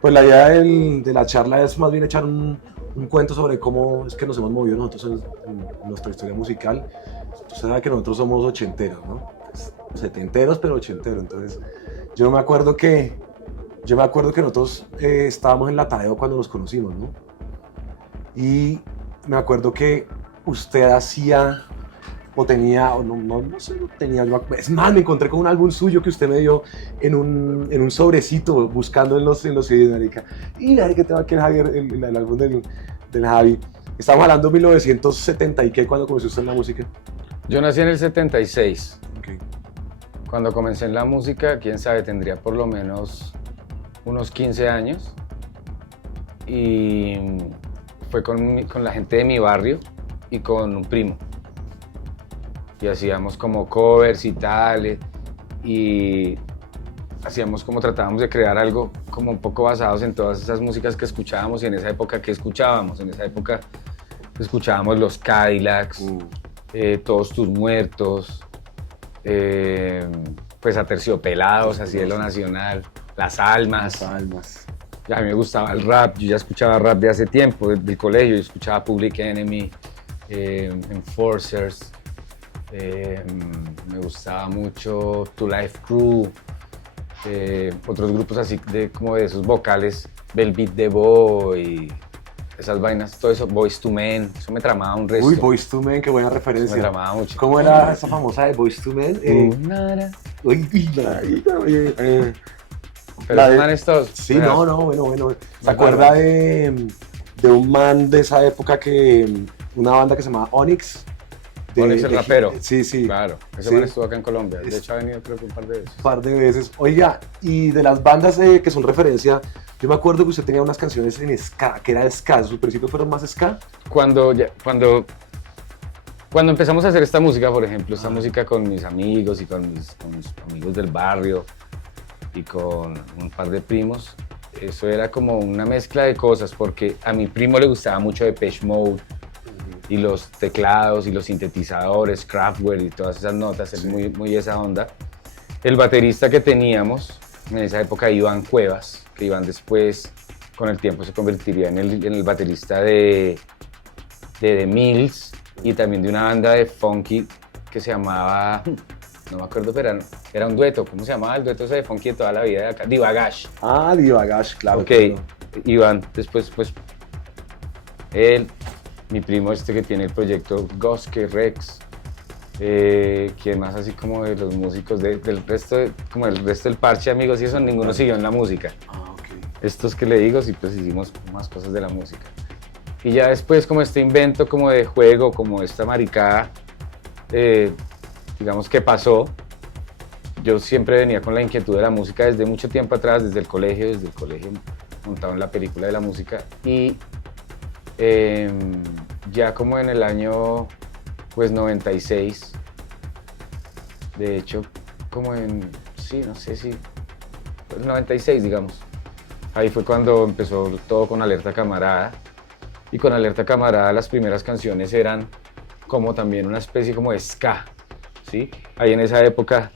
Pues la idea de la charla es más bien echar un cuento sobre cómo es que nos hemos movido nosotros en nuestra historia musical. Usted sabe que nosotros somos ochenteros, ¿no? Pues, setenteros, pero ochenteros. Entonces, yo me acuerdo que, yo me acuerdo que nosotros estábamos en la Tadeo cuando nos conocimos, ¿no? Y me acuerdo que usted hacía o tenía, o no sé, no tenía, es más, me encontré con un álbum suyo que usted me dio en un sobrecito buscando en los CDs, marica. Y la que tengo aquí el Javier, el álbum del Javi. Estamos hablando de 1970 y qué, cuando comenzó usted en la música. Yo nací en el 76. Okay. Cuando comencé en la música, quién sabe, tendría por lo menos unos 15 años. Y fue con la gente de mi barrio y con un primo. Y hacíamos como covers y tal, y hacíamos como tratábamos de crear algo como un poco basados en todas esas músicas que escuchábamos y en esa época que escuchábamos. En esa época escuchábamos los Cadillacs, Todos Tus Muertos, pues Aterciopelados, así de lo nacional, Las Almas. Las Almas. A mí me gustaba el rap, yo ya escuchaba rap de hace tiempo, del colegio, yo escuchaba Public Enemy, Enforcers. Me gustaba mucho Two Life Crew, otros grupos así como de esos vocales, Velvet the Boy, esas vainas, todo eso, Boyz II Men, eso me tramaba un resto. Uy, Boyz II Men, qué buena referencia. Eso me tramaba mucho. ¿Cómo era esa famosa de Boyz II Men? Uy, Pero esos manes todos. Sí, bueno. ¿Se acuerda de un man de esa época una banda que se llamaba Onyx? Onyx el rapero. Sí. Claro, ese sí. man estuvo acá en Colombia. De hecho ha venido creo que un par de veces. Un par de veces. Oiga, y de las bandas que son referencia, yo me acuerdo que usted tenía unas canciones en ska, que era ska. ¿Sus principios fueron más ska? Cuando empezamos a hacer esta música, por ejemplo, esta música con mis amigos y con mis amigos del barrio y con un par de primos, eso era como una mezcla de cosas, porque a mi primo le gustaba mucho Depeche Mode y los teclados y los sintetizadores, Kraftwerk y todas esas notas, es muy esa onda. El baterista que teníamos en esa época, Iván Cuevas, que Iván después, con el tiempo, se convertiría en el baterista de The Mills y también de una banda de funky que se llamaba, no me acuerdo, pero era un dueto. ¿Cómo se llamaba el dueto ese de funky de toda la vida de acá? Divagash. Ah, Divagash, claro. Ok, Iván, después, pues, él, mi primo que tiene el proyecto Goske Rex, quien más así como de los músicos del resto, como el resto del parche, amigos, y eso, ninguno siguió en la música. Estos que le digo, sí, pues hicimos más cosas de la música. Y ya después, como este invento como de juego, como esta maricada, digamos que pasó, yo siempre venía con la inquietud de la música desde mucho tiempo atrás, desde el colegio montado en la película de la música, y ya como en el año pues 96, de hecho, como no sé si, el 96 digamos, ahí fue cuando empezó todo con Alerta Camarada. Y con Alerta Camarada las primeras canciones eran como también una especie como de ska, ¿sí? Ahí en esa época,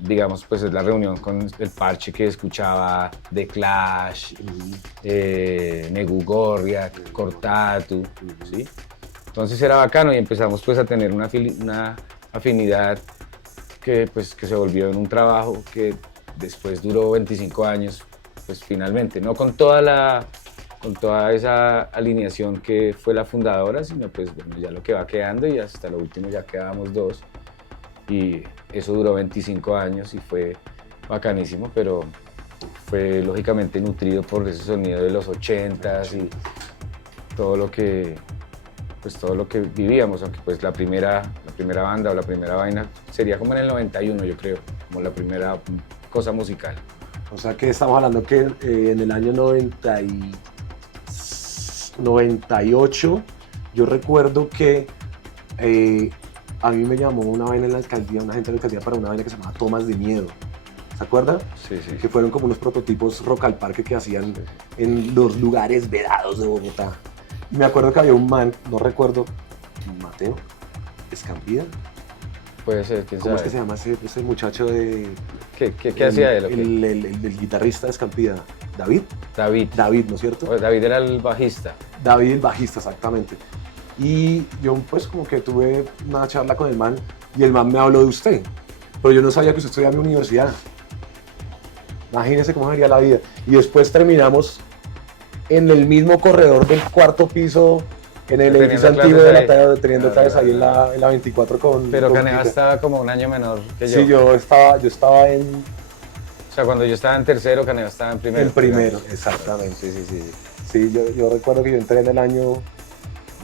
digamos, pues es la reunión con el parche que escuchaba The Clash, Negu Gorriak, Cortatu, ¿sí? Entonces era bacano y empezamos pues a tener una afinidad que se volvió en un trabajo que después duró 25 años, pues finalmente, no con toda esa alineación que fue la fundadora, sino pues bueno, ya lo que va quedando, y hasta lo último ya quedamos dos, y eso duró 25 años y fue bacanísimo, pero fue lógicamente nutrido por ese sonido de los 80s y todo lo que vivíamos, aunque pues la primera banda o la primera vaina sería como en el 91, yo creo, como la primera cosa musical. O sea que estamos hablando que en el año 98, yo recuerdo que a mí me llamó una vaina en la alcaldía, una gente de la alcaldía para una vaina que se llamaba Tomas de Miedo. ¿Se acuerda? Sí. Que fueron como unos prototipos rock al parque que hacían en los lugares vedados de Bogotá. Y me acuerdo que había un man, no recuerdo, Mateo Escampida. Puede ser, quién sabe. ¿Cómo es que se llama ese muchacho de ¿Qué hacía él? El guitarrista de Escampida, David. David, ¿No es cierto? Pues David era el bajista. David, el bajista, exactamente. Y yo pues como que tuve una charla con el man y el man me habló de usted. Pero yo no sabía que usted estudiaba en mi universidad. Imagínense cómo sería la vida. Y después terminamos en el mismo corredor del cuarto piso, en el edificio antiguo de la tarde, teniendo clases ahí en la 24 con... Pero con Caneva Tita. estaba como un año menor que yo. Sí, yo estaba en O sea, cuando yo estaba en tercero, Caneva estaba en primero. el primero, digamos. exactamente. Sí. Sí, yo recuerdo que yo entré en el año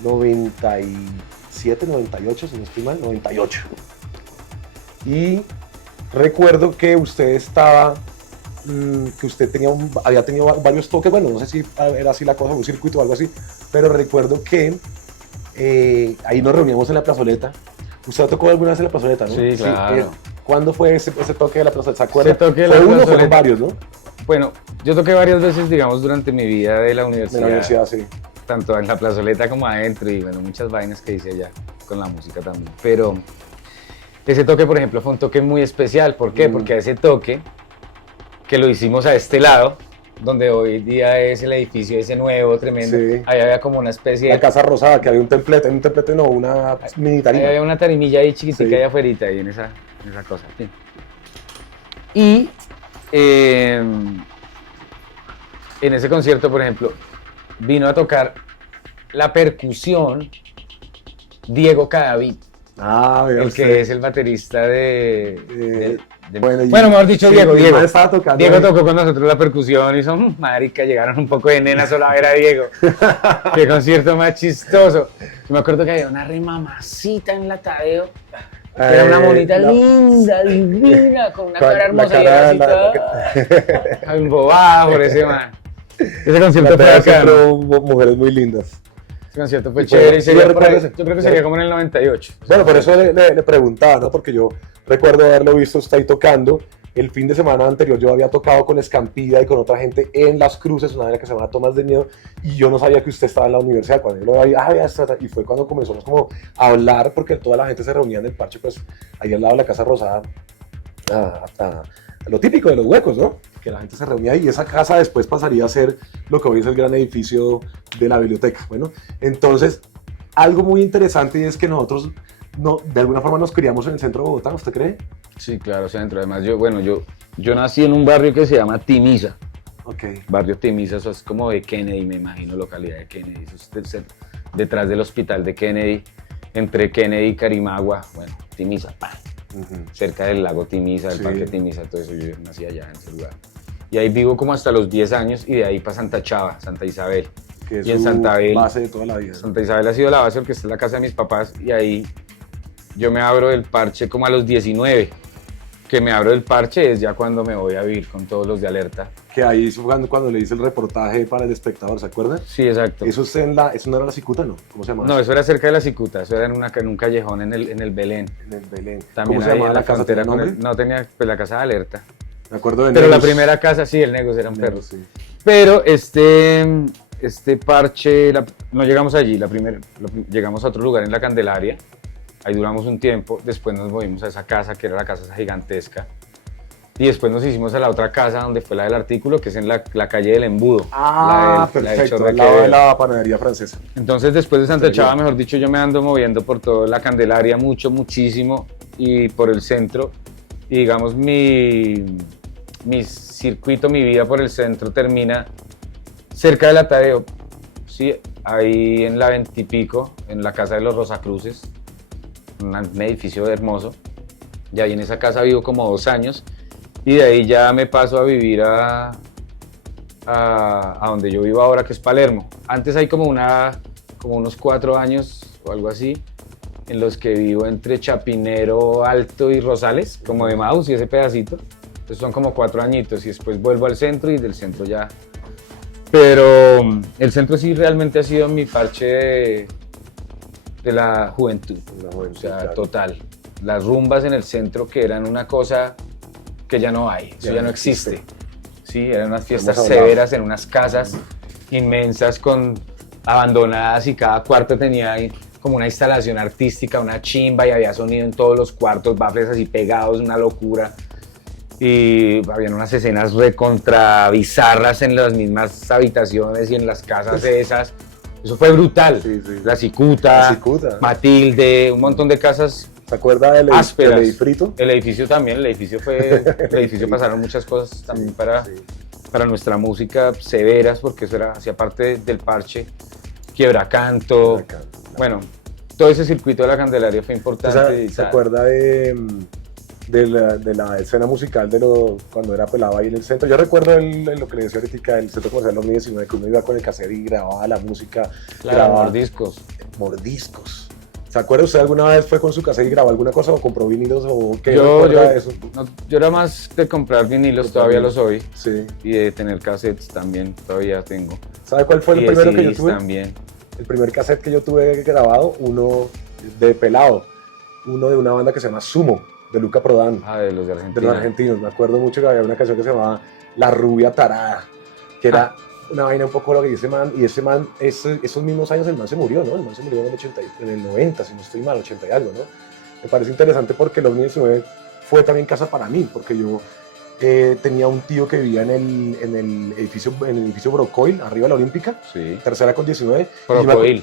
97, 98, si no estoy mal, 98. Y recuerdo que usted estaba, que usted había tenido varios toques, bueno, no sé si era así la cosa, un circuito o algo así, pero recuerdo que ahí nos reuníamos en la plazoleta. Usted tocó alguna vez en la plazoleta, ¿no? Sí, claro. ¿Cuándo fue ese toque de la plazoleta? ¿Se acuerda? Ese toque de ¿Fue la uno o plazoleta. fueron varios, no? Bueno, yo toqué varias veces, digamos, durante mi vida de la De universidad. la universidad, sí. Tanto en la plazoleta como adentro y bueno, muchas vainas que hice allá con la música también. Pero ese toque, por ejemplo, fue un toque muy especial. ¿Por qué? Porque a ese toque, que lo hicimos a este lado, donde hoy día es el edificio ese nuevo, tremendo, Sí. ahí había como una especie de... La Casa Rosada, que había un templete no, una mini Ahí tarima. había una tarimilla ahí chiquitica Sí. ahí afuera, ahí en esa cosa. Sí. Y en ese concierto, por ejemplo, vino a tocar la percusión Diego Cadavid, Ah, vea el usted. que es el baterista de bueno, mejor dicho, sí, Diego. mi hermano estaba tocando Diego ahí. tocó con nosotros la percusión y son, marica, llegaron un poco de nenas solo a ver a Diego. Qué concierto más chistoso. Yo me acuerdo que había una remamacita en la Tadeo, que era una monita linda, divina, con una cara hermosa y era así toda embobada por ese man. Ese concierto fue bacano. Mujeres muy lindas. Ese concierto fue Y chévere y sí, sería yo por ahí, recuerdo ese. yo creo que sería como en el 98. Bueno, por eso le preguntaba, ¿no? Porque yo recuerdo haberlo visto usted ahí tocando. El fin de semana anterior yo había tocado con Escampida y con otra gente en Las Cruces, una área que se llama Tomás de Miedo, y yo no sabía que usted estaba en la universidad. Cuando yo lo vi, y fue cuando comenzamos como a hablar, porque toda la gente se reunía en el parche, pues ahí al lado de la Casa Rosada, a lo típico de los huecos, ¿no? Que la gente se reunía ahí y esa casa después pasaría a ser lo que hoy es el gran edificio de la biblioteca. Bueno, entonces, algo muy interesante y es que nosotros de alguna forma nos criamos en el centro de Bogotá, ¿usted cree? Sí, claro, centro. Además, yo nací en un barrio que se llama Timisa. Ok. Barrio Timisa, eso es como de Kennedy, me imagino, localidad de Kennedy. Eso es detrás del hospital de Kennedy, entre Kennedy y Carimagua. Bueno, Timisa, cerca del lago Timisa, del Sí. parque Timisa, todo eso. Yo nací allá en ese lugar. Y ahí vivo como hasta los 10 años y de ahí para Santa Chava, Santa Isabel. Que es Y en su Santa Abel, base de toda la vida. Santa Isabel ha sido la base porque esta es la casa de mis papás y ahí yo me abro del parche como a los 19. Que me abro del parche es ya cuando me voy a vivir con todos los de Alerta. Que ahí es cuando le hice el reportaje para el espectador, ¿se acuerdan? Sí, exacto. Eso no era la Cicuta, ¿no? ¿Cómo se llama? No, eso era cerca de la Cicuta, eso era en un callejón en el Belén. En el Belén. También ¿Cómo se ahí llamaba en la casa? frontera ¿Tiene con nombre? no tenía, pues la casa de Alerta. Me acuerdo de Pero la Negus. primera casa, sí, el negocio eran perros. Sí. Pero este parche, no llegamos allí, llegamos a otro lugar en la Candelaria, ahí duramos un tiempo, después nos movimos a esa casa, que era la casa esa gigantesca, y después nos hicimos a la otra casa donde fue la del artículo, que es en la calle del Embudo. Ah, la del perfecto, Chorro al lado de Quevedo. la panadería francesa. Entonces después de Santa Sí. Chava, mejor dicho, yo me ando moviendo por toda la Candelaria muchísimo, y por el centro, y digamos mi circuito, mi vida por el centro termina cerca del Atadeo, sí, ahí en la 20 y pico, en la casa de los Rosacruces, un edificio hermoso, y ahí en esa casa vivo como 2 años, y de ahí ya me paso a vivir a donde yo vivo ahora, que es Palermo. Antes hay como unos 4 años o algo así, en los que vivo entre Chapinero Alto y Rosales, como de Maus y ese pedacito. Entonces son como 4 añitos y después vuelvo al centro y del centro ya. Pero el centro sí realmente ha sido mi parche de la juventud. O sea, claro. total. Las rumbas en el centro que eran una cosa que ya no hay, eso ya no existe. Sí, eran unas fiestas Hemos hablado. severas en unas casas inmensas abandonadas y cada cuarto tenía ahí como una instalación artística, una chimba y había sonido en todos los cuartos, baffles así pegados, una locura. y habían unas escenas recontra bizarras en las mismas habitaciones y en las casas esas. Eso fue brutal. Sí, sí. La Cicuta, Matilde, un montón de casas. ¿Se acuerda del ásperas. El edificio? El edificio también, el edificio pasaron muchas cosas también para nuestra música severas, porque eso hacía parte del parche, Quiebracanto. Bueno, todo ese circuito de la Candelaria fue importante. ¿Se acuerda de la escena musical cuando era pelado ahí en el centro? Yo recuerdo lo que le decía ahorita, el centro comercial 2019, que uno iba con el cassette y grababa la música. Claro, mordiscos. ¿Se acuerda usted alguna vez fue con su cassette y grabó alguna cosa o compró vinilos o qué? Yo era más de comprar vinilos, todavía lo soy. Sí. Y de tener cassettes también, todavía tengo. ¿Sabe cuál fue el primero que yo tuve? También. El primer cassette que yo tuve grabado, uno de pelado, uno de una banda que se llama Sumo, de Luca Prodan. De los de Argentina. De los argentinos. Me acuerdo mucho que había una canción que se llamaba La Rubia Tarada, que era una vaina un poco lo que dice man, y ese man, esos mismos años el man se murió, ¿no? El man se murió en el 90, si no estoy mal, 80 y algo, ¿no? Me parece interesante porque el 2019 fue también casa para mí, porque yo tenía un tío que vivía en el edificio Brocoil, arriba de la Olímpica, sí. Tercera con 19.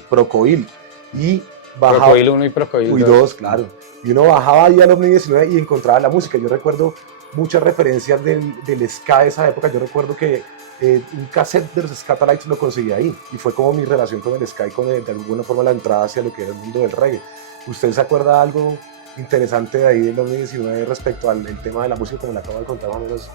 Procoil. Y bajaba, Procoil 1 y Procoil 2, claro. Y uno bajaba ahí al 2019 y encontraba la música. Yo recuerdo muchas referencias del ska de esa época. Yo recuerdo que un cassette de los Scatalites lo conseguí ahí. Y fue como mi relación con el ska y de alguna forma la entrada hacia lo que era el mundo del reggae. ¿Usted se acuerda de algo interesante de ahí del 2019 respecto al tema de la música, como le acabo de contar más o menos?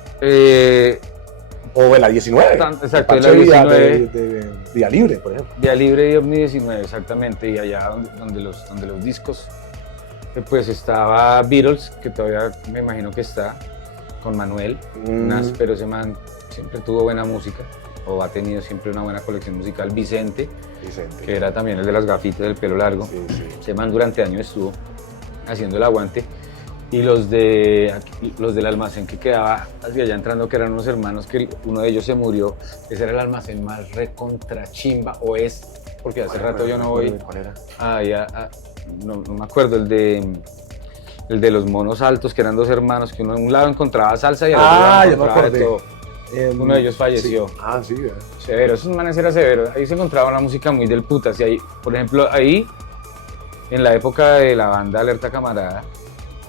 O de la 19. Exacto, de la 19. De Vía Libre, por ejemplo. Vía Libre y Omni 19, exactamente. Y allá donde los discos, pues estaba Beatles, que todavía me imagino que está, con Manuel, pero ese man siempre tuvo buena música, o ha tenido siempre una buena colección musical. Vicente, que era también el de las gafitas del pelo largo. Sí. Ese man durante años estuvo haciendo el aguante. Y los del almacén que quedaba hacia allá entrando, que eran unos hermanos, que uno de ellos se murió. Ese era el almacén más recontra chimba, o es, porque hace rato yo no voy. ¿Cuál era? No me acuerdo, el de los monos altos, que eran dos hermanos, que uno en un lado encontraba salsa y al otro lado encontraba de todo. Uno de ellos falleció. Sí. Severo, esos manes era severo. Ahí se encontraba una música muy del putas. Y ahí, por ejemplo, ahí, en la época de la banda Alerta Camarada,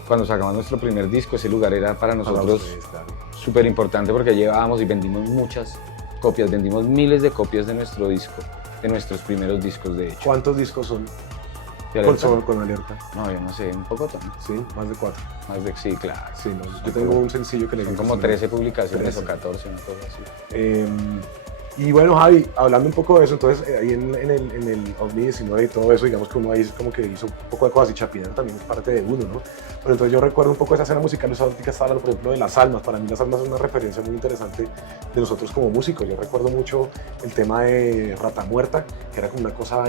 cuando sacamos nuestro primer disco, ese lugar era para nosotros súper importante, porque llevábamos y vendimos muchas copias, vendimos miles de copias de nuestro disco, de nuestros primeros discos, de hecho. ¿Cuántos discos son? Con Alerta. No, yo no sé, un poco también. Sí, más de 4. Sí, claro. Sí, no, yo tengo un sencillo que le son como 13 publicaciones o 14, una cosa así. Y bueno, Javi, hablando un poco de eso, entonces ahí en el 2019 y todo eso, digamos que uno ahí como que hizo un poco de cosas y Chapinero también es parte de uno, ¿no? Pero entonces yo recuerdo un poco esa escena musical, esa óptica estaba hablando, por ejemplo, de Las Almas. Para mí Las Almas es una referencia muy interesante de nosotros como músicos. Yo recuerdo mucho el tema de Rata Muerta, que era como una cosa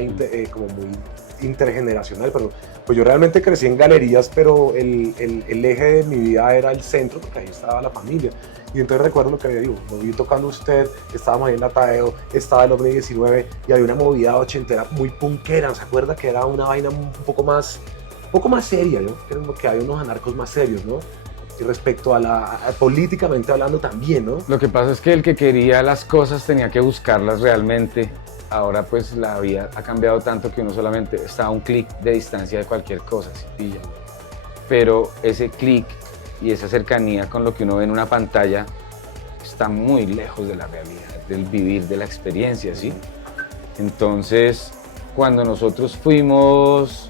como muy intergeneracional, pero pues yo realmente crecí en galerías, pero el eje de mi vida era el centro, porque ahí estaba la familia. Y entonces recuerdo lo que había dicho, lo vi tocando usted, estábamos ahí en la Tadeo, estaba el Omni 19 y había una movida ochentera muy punkera. ¿Se acuerda? Que era una vaina un poco más seria, ¿no? Creo que había unos anarcos más serios, ¿no? Y respecto a políticamente hablando también, ¿no? Lo que pasa es que el que quería las cosas tenía que buscarlas realmente. Ahora pues la vida ha cambiado tanto que uno solamente está a un clic de distancia de cualquier cosa, ¿sí? Pilla. Pero ese clic y esa cercanía con lo que uno ve en una pantalla está muy lejos de la realidad, del vivir, de la experiencia, ¿sí? Entonces, cuando nosotros fuimos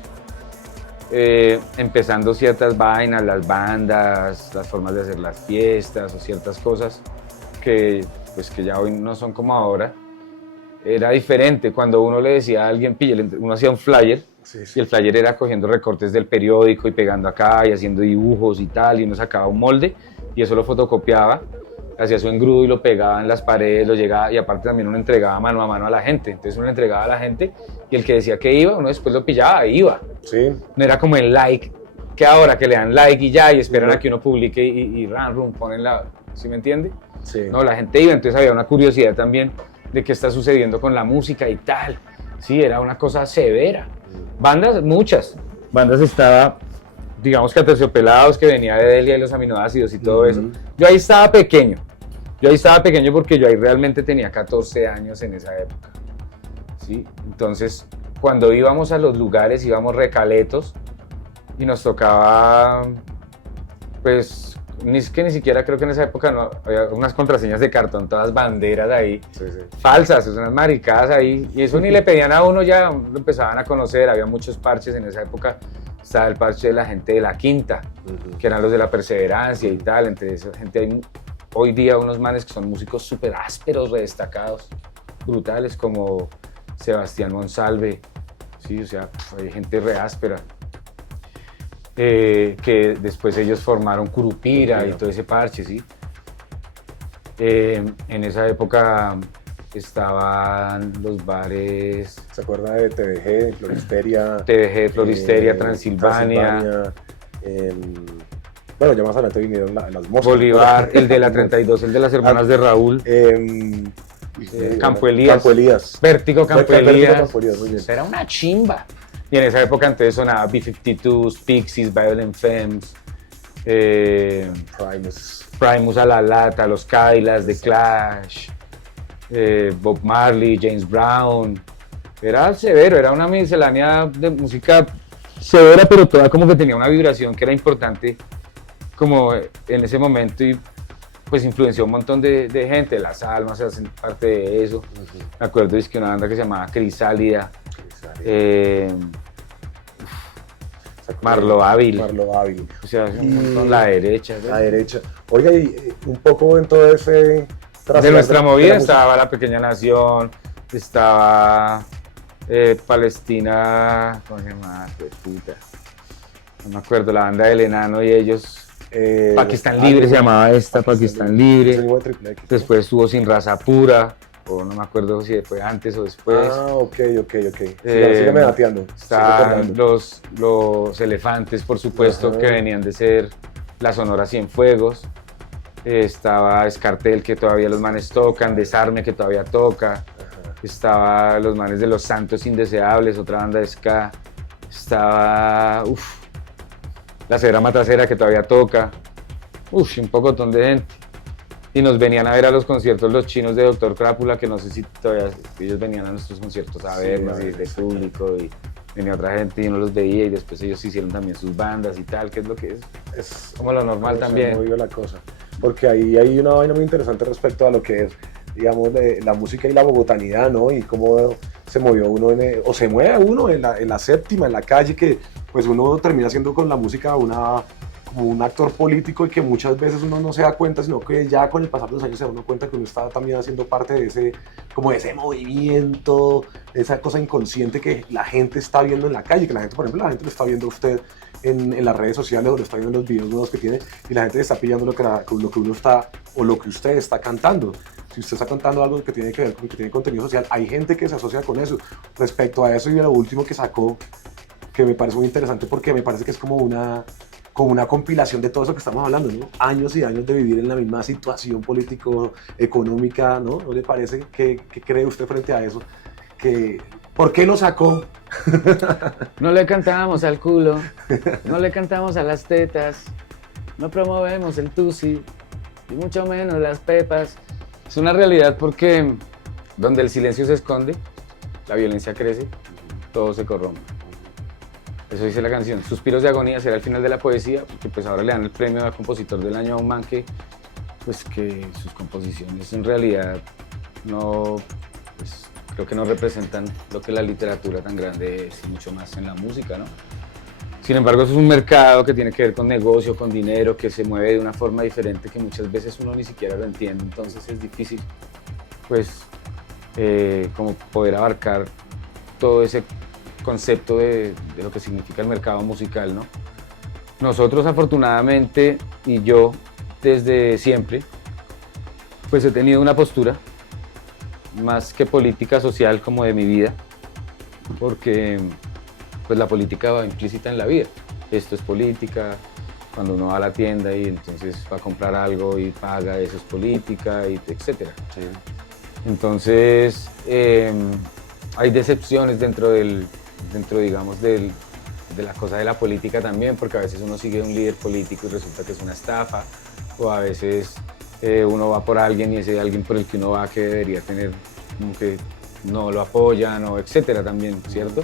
empezando ciertas vainas, las bandas, las formas de hacer las fiestas o ciertas cosas que ya hoy no son como ahora, era diferente. Cuando uno le decía a alguien, pille, uno hacía un flyer, y el flyer era cogiendo recortes del periódico y pegando acá y haciendo dibujos y tal, y uno sacaba un molde y eso lo fotocopiaba, hacía su engrudo y lo pegaba en las paredes, lo llegaba, y aparte también uno entregaba mano a mano a la gente. Entonces uno le entregaba a la gente y el que decía que iba, uno después lo pillaba e iba. Sí. No era como el like, que ahora que le dan like y ya, y esperan a que uno publique y rum, ponen la... ¿Sí me entiende? Sí. No, la gente iba, entonces había una curiosidad también de qué está sucediendo con la música y tal. Sí, era una cosa severa. Bandas, muchas. Bandas estaba digamos que Aterciopelados, que venía de Delia y los aminoácidos y todo eso. Ujú. Yo ahí estaba pequeño. Yo ahí estaba pequeño porque yo ahí realmente tenía 14 años en esa época. ¿Sí? Entonces, cuando íbamos a los lugares, íbamos recaletos y nos tocaba, pues, ni siquiera creo que en esa época no, había unas contraseñas de cartón, todas banderas ahí, Sí, sí. falsas, unas maricadas ahí, y eso ni le pedían a uno, ya lo empezaban a conocer, había muchos parches en esa época, estaba el parche de la gente de la Quinta, Ujú. que eran los de la Perseverancia y tal, entre esa gente hay hoy día unos manes que son músicos súper ásperos, redestacados, brutales, como Sebastián Monsalve, sí, o sea, hay gente re áspera. Que después ellos formaron Curupira y todo ese parche, ¿sí? En esa época estaban los bares ¿Se acuerda de TVG, Floristeria? TVG, Floristeria, Transilvania, bueno, ya más adelante vinieron las moscas. Bolívar, el de la 32, el de las hermanas de Raúl, Campo Elías. Campo Elías. Vértigo Campo Vértigo Elías. Campo Elías, muy bien. Era una chimba. Y en esa época entonces sonaba B-52s, Pixies, Violent Femmes, Primus a la lata, los Kailas, The Clash, Bob Marley, James Brown. Era severo, era una miscelánea de música severa, pero toda como que tenía una vibración que era importante como en ese momento y pues influenció un montón de gente. Las Almas hacen parte de eso. Me acuerdo es que una banda que se llamaba Crisálida. Marlo Ávil. Marlo Ávil. O sea, un montón, la derecha. ¿verdad? La derecha. Oiga, y un poco en todo ese... De nuestra movida la estaba La Pequeña Nación, estaba Palestina, ¿cómo se llama? Puta. No me acuerdo, la banda del Enano y ellos. Pakistán Libre se llamaba esta, Pakistán Libre. Después estuvo Sin Raza Pura, o no me acuerdo si fue antes o después. Ah, ok. Sígueme dateando. Estaban los Elefantes, por supuesto, Ajá. que venían de ser la Sonora Cienfuegos. Estaba Escartel, que todavía los manes tocan, Desarme, que todavía toca. Ajá. Estaba los manes de Los Santos Indeseables, otra banda de ska. Estaba, la Cera Matacera, que todavía toca. Un pocotón de gente. Y nos venían a ver a los conciertos los chinos de Doctor Crápula, que no sé si todavía ellos venían a nuestros conciertos a vernos y de público, y venía otra gente y uno los veía y después ellos hicieron también sus bandas y tal, que es lo que es como lo normal Se también. movió la cosa. Porque ahí hay una vaina muy interesante respecto a lo que es, digamos, la música y la bogotanidad, ¿no? Y cómo se movió uno, o se mueve uno en la séptima, en la calle, que pues uno termina siendo con la música como un actor político y que muchas veces uno no se da cuenta, sino que ya con el pasar de los años se da uno cuenta que uno está también haciendo parte de ese movimiento, de esa cosa inconsciente que la gente está viendo en la calle, que la gente, por ejemplo, la gente lo está viendo a usted en las redes sociales, o lo está viendo en los videos nuevos que tiene, y la gente le está pillando lo que uno está, o lo que usted está cantando. Si usted está cantando algo que tiene que ver con que tiene contenido social, hay gente que se asocia con eso. Respecto a eso y a lo último que sacó, que me parece muy interesante porque me parece que es como una compilación de todo eso que estamos hablando, ¿no? Años y años de vivir en la misma situación político-económica, ¿no? ¿No le parece? ¿Qué cree usted frente a eso? ¿Por qué lo sacó? No le cantamos al culo, no le cantamos a las tetas, no promovemos el tusi, y mucho menos las pepas. Es una realidad porque donde el silencio se esconde, la violencia crece, todo se corrompe. Eso dice la canción. Suspiros de agonía será el final de la poesía, porque pues ahora le dan el premio al compositor del año a un man que sus composiciones en realidad no, pues, creo que no representan lo que la literatura tan grande es, y mucho más en la música, ¿no? Sin embargo, eso es un mercado que tiene que ver con negocio, con dinero, que se mueve de una forma diferente que muchas veces uno ni siquiera lo entiende, entonces es difícil, pues, como poder abarcar todo ese concepto de lo que significa el mercado musical, ¿no? Nosotros afortunadamente, y yo desde siempre, pues he tenido una postura más que política social como de mi vida, porque pues la política va implícita en la vida. Esto es política, cuando uno va a la tienda y entonces va a comprar algo y paga, eso es política, y etcétera. Sí. Entonces hay decepciones dentro digamos, la cosa de la política también, porque a veces uno sigue a un líder político y resulta que es una estafa, o a veces uno va por alguien y ese alguien por el que uno va que debería tener, como que no lo apoyan, o etcétera también, ¿cierto?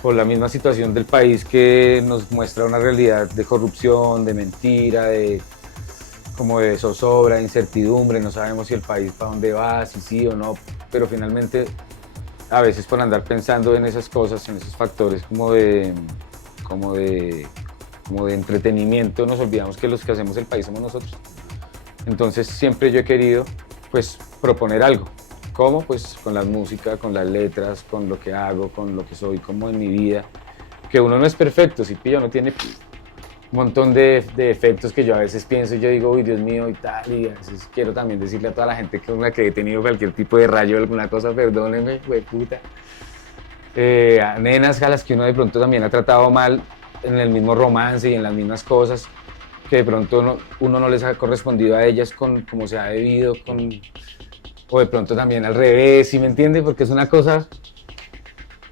Por la misma situación del país que nos muestra una realidad de corrupción, de mentira, como de zozobra, de incertidumbre, no sabemos si el país para dónde va, si sí o no, pero finalmente a veces por andar pensando en esas cosas, en esos factores como de entretenimiento, nos olvidamos que los que hacemos el país somos nosotros. Entonces siempre yo he querido pues proponer algo. ¿Cómo? Pues con la música, con las letras, con lo que hago, con lo que soy, como en mi vida. Que uno no es perfecto, si pilla, uno tiene un montón de efectos que yo a veces pienso y yo digo, uy, Dios mío, y tal, y a veces quiero también decirle a toda la gente que con la que he tenido cualquier tipo de rayo, alguna cosa, perdónenme, puta. A nenas a las que uno de pronto también ha tratado mal en el mismo romance y en las mismas cosas, que de pronto uno no les ha correspondido a ellas como se ha debido, o de pronto también al revés, ¿sí me entiende? Porque es una cosa,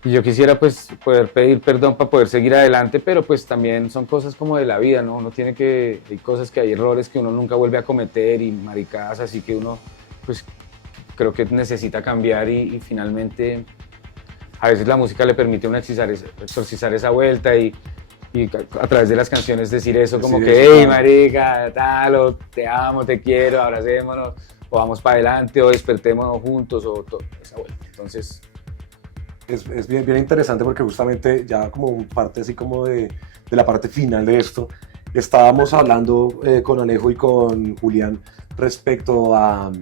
y yo quisiera pues poder pedir perdón para poder seguir adelante, pero pues también son cosas como de la vida, ¿no? Uno tiene que, hay cosas que hay errores que uno nunca vuelve a cometer y maricadas, así que uno pues creo que necesita cambiar y finalmente a veces la música le permite a uno exorcizar esa vuelta y a través de las canciones decir eso, como que, hey, marica, tal, o te amo, te quiero, abracémonos, o vamos para adelante, o despertémonos juntos, o toda esa vuelta. Entonces... Es bien, bien interesante porque justamente ya como parte así como de la parte final de esto, estábamos hablando con Alejo y con Julián respecto a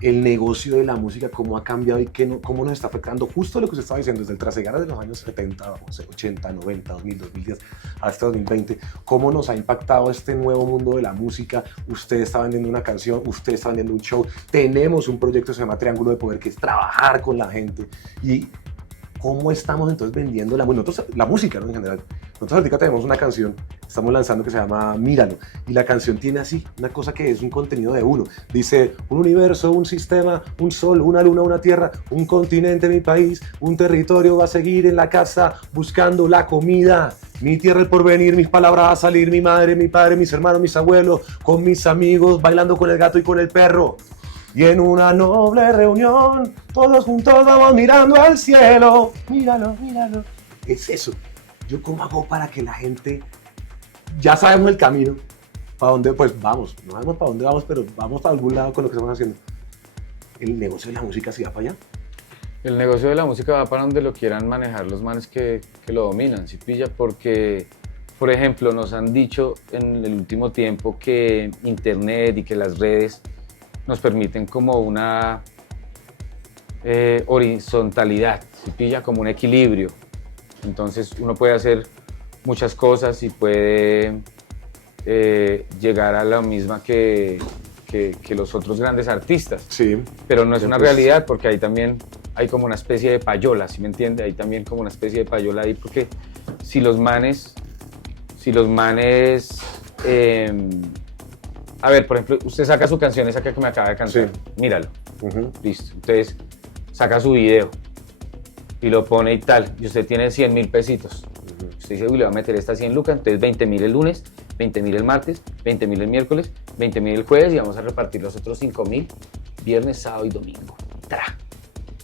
el negocio de la música, cómo ha cambiado y cómo nos está afectando justo lo que usted estaba diciendo, desde el trasegar de los años 70, 80, 90, 2000, 2010 hasta 2020, cómo nos ha impactado este nuevo mundo de la música. Usted está vendiendo una canción, usted está vendiendo un show, tenemos un proyecto que se llama Triángulo de Poder, que es trabajar con la gente y cómo estamos entonces vendiendo la música, ¿no? En general. Nosotros ahorita tenemos una canción, estamos lanzando que se llama Míralo, y la canción tiene así, una cosa que es un contenido de uno. Dice, un universo, un sistema, un sol, una luna, una tierra, un continente, mi país, un territorio va a seguir en la casa buscando la comida. Mi tierra el porvenir, mis palabras va a salir, mi madre, mi padre, mis hermanos, mis abuelos, con mis amigos, bailando con el gato y con el perro. Y en una noble reunión, todos juntos vamos mirando al cielo. Míralo, míralo. Es eso. Yo cómo hago para que la gente, ya sabemos el camino, para dónde, pues vamos, no sabemos para dónde vamos, pero vamos para algún lado con lo que estamos haciendo. ¿El negocio de la música sí va para allá? El negocio de la música va para donde lo quieran manejar los manes que lo dominan, ¿sí pilla? Porque, por ejemplo, nos han dicho en el último tiempo que internet y que las redes nos permiten como una horizontalidad, ¿sí pilla? Como un equilibrio. Entonces uno puede hacer muchas cosas y puede llegar a la misma que los otros grandes artistas. Sí. Pero no es una realidad porque ahí también hay como una especie de payola, ¿sí me entiende? Hay también como una especie de payola ahí porque si los manes, a ver, por ejemplo, usted saca su canción, esa que me acaba de cantar, sí. Míralo, listo, entonces saca su video y lo pone y tal, y usted tiene 100.000 pesitos, usted dice, uy, le va a meter estas 100 lucas, entonces 20.000 el lunes, 20.000 el martes, 20.000 el miércoles, 20.000 el jueves y vamos a repartir los otros 5.000 viernes, sábado y domingo.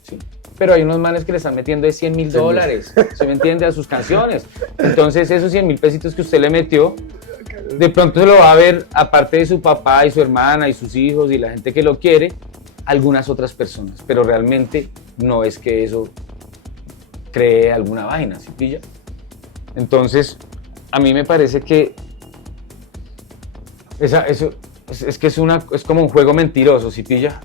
¿Sí? Pero hay unos manes que le están metiendo de $100.000, ¿se me entiende? A sus canciones. Entonces esos 100.000 pesitos que usted le metió, de pronto se lo va a ver, aparte de su papá y su hermana y sus hijos y la gente que lo quiere, algunas otras personas. Pero realmente no es que eso cree alguna vaina, ¿sí pilla? Entonces, a mí me parece que es como un juego mentiroso, ¿sí pilla?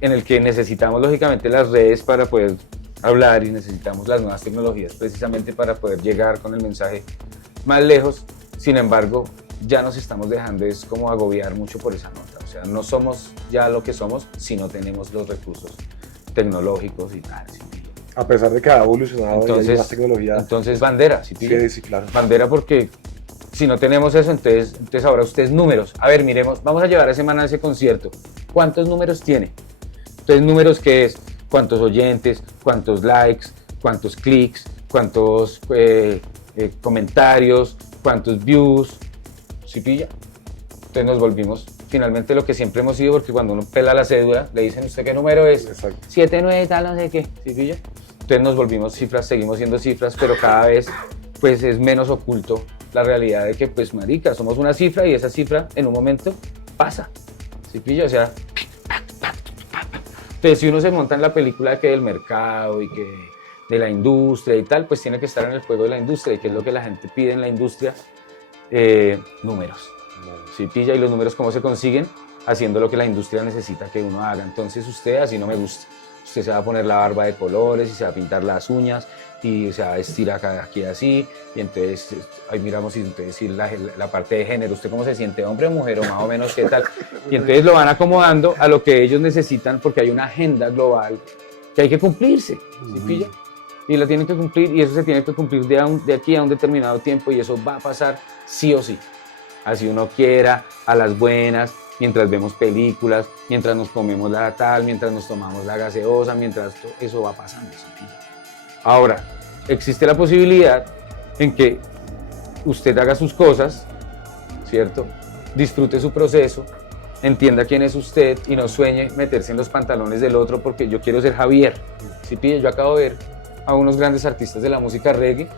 En el que necesitamos lógicamente las redes para poder hablar y necesitamos las nuevas tecnologías precisamente para poder llegar con el mensaje más lejos. Sin embargo, ya nos estamos dejando es como agobiar mucho por esa nota. O sea, no somos ya lo que somos si no tenemos los recursos tecnológicos y tal. ¿Sí? A pesar de que ha evolucionado entonces, y hay más tecnología. Entonces, bandera, ¿sí? Sí, claro. Bandera porque si no tenemos eso, entonces ahora ustedes números. A ver, miremos, vamos a llevar a ese man a ese concierto. ¿Cuántos números tiene? Entonces, números, ¿qué es? ¿Cuántos oyentes? ¿Cuántos likes? ¿Cuántos clics? ¿Cuántos comentarios, cuántos views, ¿sí pilla? Entonces nos volvimos finalmente lo que siempre hemos sido, porque cuando uno pela la cédula, le dicen, ¿usted qué número es? Exacto. 79 tal, no sé qué, ¿sí pilla? Entonces nos volvimos cifras, seguimos siendo cifras, pero cada vez pues es menos oculto la realidad de que, pues marica, somos una cifra y esa cifra en un momento pasa, ¿sí pilla? O sea, entonces si uno se monta en la película que del mercado y que de la industria y tal, pues tiene que estar en el juego de la industria, y que es lo que la gente pide en la industria, números. ¿Sí pilla? Y los números, ¿cómo se consiguen? Haciendo lo que la industria necesita que uno haga. Entonces usted así no me gusta. Usted se va a poner la barba de colores y se va a pintar las uñas y se va a vestir acá, aquí así, y entonces ahí miramos y entonces sí, la parte de género, usted cómo se siente, hombre o mujer, o más o menos qué tal, y entonces lo van acomodando a lo que ellos necesitan, porque hay una agenda global que hay que cumplirse, ¿sí pilla? Y la tienen que cumplir, y eso se tiene que cumplir de aquí a un determinado tiempo, y eso va a pasar sí o sí, así uno quiera, a las buenas, mientras vemos películas, mientras nos comemos la tal, mientras nos tomamos la gaseosa, mientras eso va pasando, ¿sí pilla? Ahora, existe la posibilidad en que usted haga sus cosas, ¿cierto? Disfrute su proceso, entienda quién es usted y no sueñe meterse en los pantalones del otro porque yo quiero ser Javier. ¿Sí pille? Yo acabo de ver a unos grandes artistas de la música reggae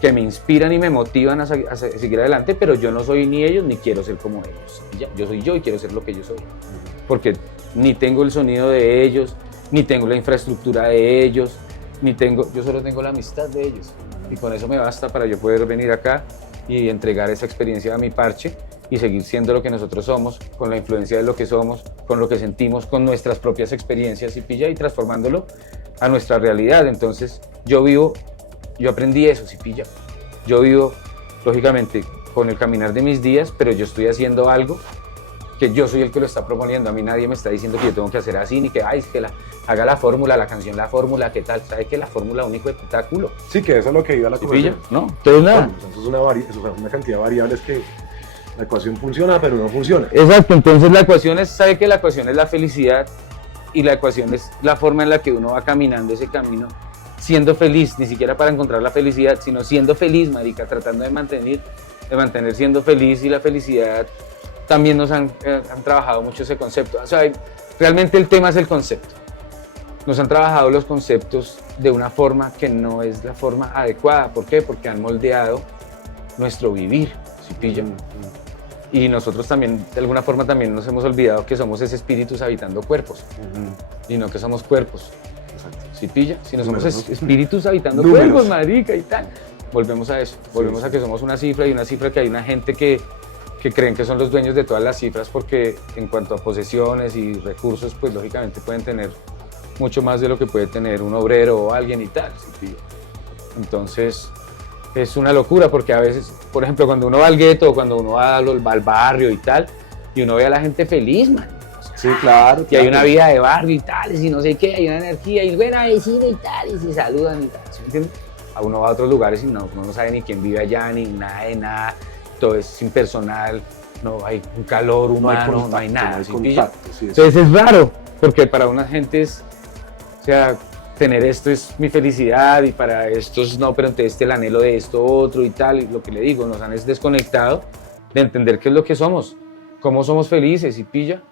que me inspiran y me motivan a seguir adelante, pero yo no soy ni ellos ni quiero ser como ellos. Yo soy yo y quiero ser lo que yo soy. Porque ni tengo el sonido de ellos, ni tengo la infraestructura de ellos, yo solo tengo la amistad de ellos, y con eso me basta para yo poder venir acá y entregar esa experiencia a mi parche y seguir siendo lo que nosotros somos, con la influencia de lo que somos, con lo que sentimos, con nuestras propias experiencias, y pilla, y transformándolo a nuestra realidad. Entonces yo aprendí eso, si pilla, yo vivo lógicamente con el caminar de mis días, pero yo estoy haciendo algo que yo soy el que lo está proponiendo. A mí nadie me está diciendo que yo tengo que hacer así, ni que, es que haga la fórmula, la canción, la fórmula, ¿qué tal? ¿Sabe que la fórmula es un hijo de puta culo? Sí, que eso es lo que iba a la conversación. ¿No? Entonces nada. Eso es una cantidad de variables que la ecuación funciona, pero no funciona. Exacto, entonces la ecuación es, ¿sabe que la ecuación es la felicidad? Y la ecuación es la forma en la que uno va caminando ese camino, siendo feliz, ni siquiera para encontrar la felicidad, sino siendo feliz, marica, tratando de mantener siendo feliz, y la felicidad. También nos han trabajado mucho ese concepto. O sea, realmente el tema es el concepto. Nos han trabajado los conceptos de una forma que no es la forma adecuada. ¿Por qué? Porque han moldeado nuestro vivir, ¿sí pillan? Y nosotros también, de alguna forma, también nos hemos olvidado que somos ese espíritus habitando cuerpos, y no que somos cuerpos. Exacto. ¿Sí pilla? Si no somos espíritus habitando cuerpos, marica, y tal. Volvemos a eso, volvemos a que somos una cifra, y una cifra que hay una gente que creen que son los dueños de todas las cifras, porque en cuanto a posesiones y recursos, pues lógicamente pueden tener mucho más de lo que puede tener un obrero o alguien y tal. ¿Sí? Entonces es una locura, porque a veces, por ejemplo, cuando uno va al gueto o cuando uno va al barrio y tal, y uno ve a la gente feliz, man. Sí, claro. Y hay una vida de barrio y tal, y no sé qué, hay una energía, y buena vecina y tal, y se saludan y tal, ¿sí me entiendes? A uno va a otros lugares y uno no sabe ni quién vive allá, ni nada de nada. Todo es impersonal, no hay un calor humano, no hay nada. Entonces es raro, porque para una gente es, o sea, tener esto es mi felicidad, y para estos no, pero entonces el anhelo de esto otro y tal, y lo que le digo, nos han desconectado de entender qué es lo que somos, cómo somos felices, y pilla.